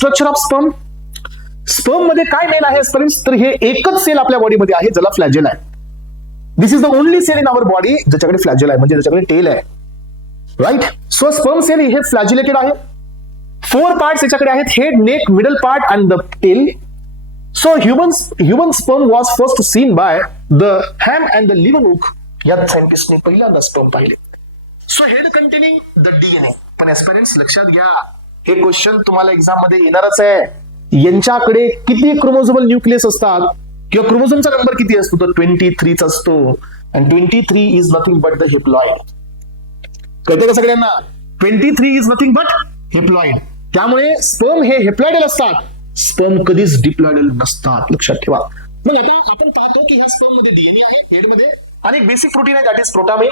Structure of sperm. Sperm मध्ये काय main आहे स्पर्म्स, तर हे एकच सेल आपल्या बॉडीमध्ये आहे ज्याला फ्लॅजेल आहे. This is the only cell in our body ज्याच्याकडे फ्लॅजेल आहे, म्हणजे ज्याच्याकडे टेल आहे. राईट. सो स्पर्म सेल हे फ्लॅजिलेटेड आहे. 4 पार्ट्स याच्याकडे आहेत, head, neck, middle part and the tail. So human sperm was first seen by the Ham and the Leeuwenhoek या सायंटिस्टने पहिल्यांदा स्पर्म पाहिले. So head containing the DNA. पण एस्पिरंट्स लक्षात घ्या, हे क्वेश्चन तुम्हाला एक्झाम मध्ये येणारच आहे. यांच्याकडे किती क्रोमोझोमल न्यूक्लियस असतात किंवा क्रोमोझोमचा नंबर किती असतो, तर 23 असतो. And 23 is nothing but the haploid. कळते का सगळ्यांना? 23 इज नथिंग बट हेप्लॉइड. त्यामुळे स्पर्म हे हेप्लॉइडल असतात, स्पर्म कधीच डिप्लॉइडल नसतात, लक्षात ठेवा. मग आता आपण पाहतो की ह्या स्पर्म मध्ये डीएनए आहे हेडमध्ये आणि एक बेसिक प्रोटीन आहे दॅट इज प्रोटामेन.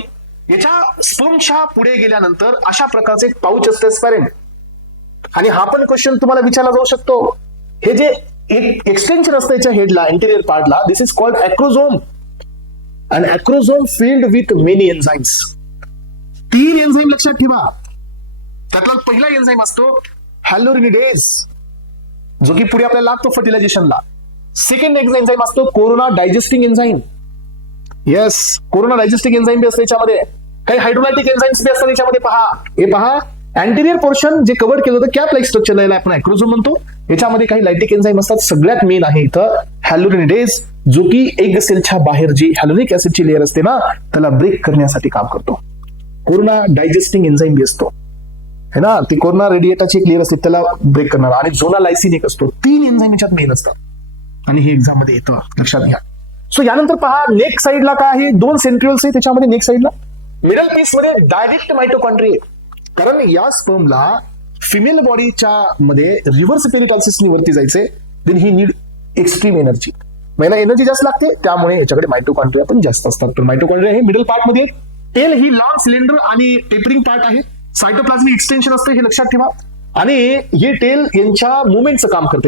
याच्या स्पर्मच्या पुढे गेल्यानंतर अशा प्रकारचे एक पाऊच असते स्पॅरेन. आणि हा पण क्वेश्चन तुम्हाला विचारला जाऊ शकतो. हे जे एक एक्सटेन्शन असतं याच्या हेडला, इंटेरियर पार्टला, this is called acrosome. And acrosome filled with many enzymes. 3 enzyme लक्षात ठेवा. त्यातला पहिला एन्झाइम असतो हॅलोरिनिडेज, जो की पुढे आपल्याला लागतो फर्टिलायझेशनला. सेकंड एन्झाइम असतो corona digesting enzyme. Yes, corona digesting enzyme B असते याच्यामध्ये. काही हायड्रोलायटिक एन्झाइम्स बी असतात याच्यामध्ये. हे पहा अँटेरियर पोर्शन जे कव्हर केलं होतं कॅप लाईक स्ट्रक्चर याला आपण अॅक्रोझोम म्हणतो. याच्यामध्ये काही लायटिक एन्झाइम असतात. सगळ्यात मेन आहे इथं हॅलोरिनिडेज, जो की एग सेलच्या बाहेर जी हॅलोरिक ऍसिडची लेअर असते ना, त्याला ब्रेक करण्यासाठी काम करतो. कोरोना डायजेस्टिंग एन्झाइम बी असतो है ना, ती कोरोना रेडिएटाची एक लेअर असते त्याला ब्रेक करणार. आणि झोना लायसिन एक असतो. 3 एन्झाइम याच्यात मेन असतात आणि हे एक्झाम मध्ये येतं, लक्षात घ्या. सो यानंतर पहा नेक साईडला काय आहे, 2 सेंट्रिओल्स आहे त्याच्यामध्ये नेक साईडला. मिडल पीस मध्ये डायरेक्ट मायटोकॉन्ड्रिया. कारण या स्पर्मला फिमेल बॉडीच्या मध्ये रिव्हर्स पेरिटायसिसनी वरती जायचे, then he need extreme energy. महिला एनर्जी जास्त लागते, त्यामुळे याच्याकडे मायटोकॉन्ड्रिया पण जास्त असतात. तर मायटोकॉन्ड्रिया हे मिडल पार्ट मध्ये. टेल ही लॉंग सिलेंडर आणि टेपरिंग पार्ट आहे. सायटोप्लाझमिक एक्सटेन्शन असते हे लक्षात ठेवा. आणि हे टेल यांच्या मुवमेंटचं काम करते.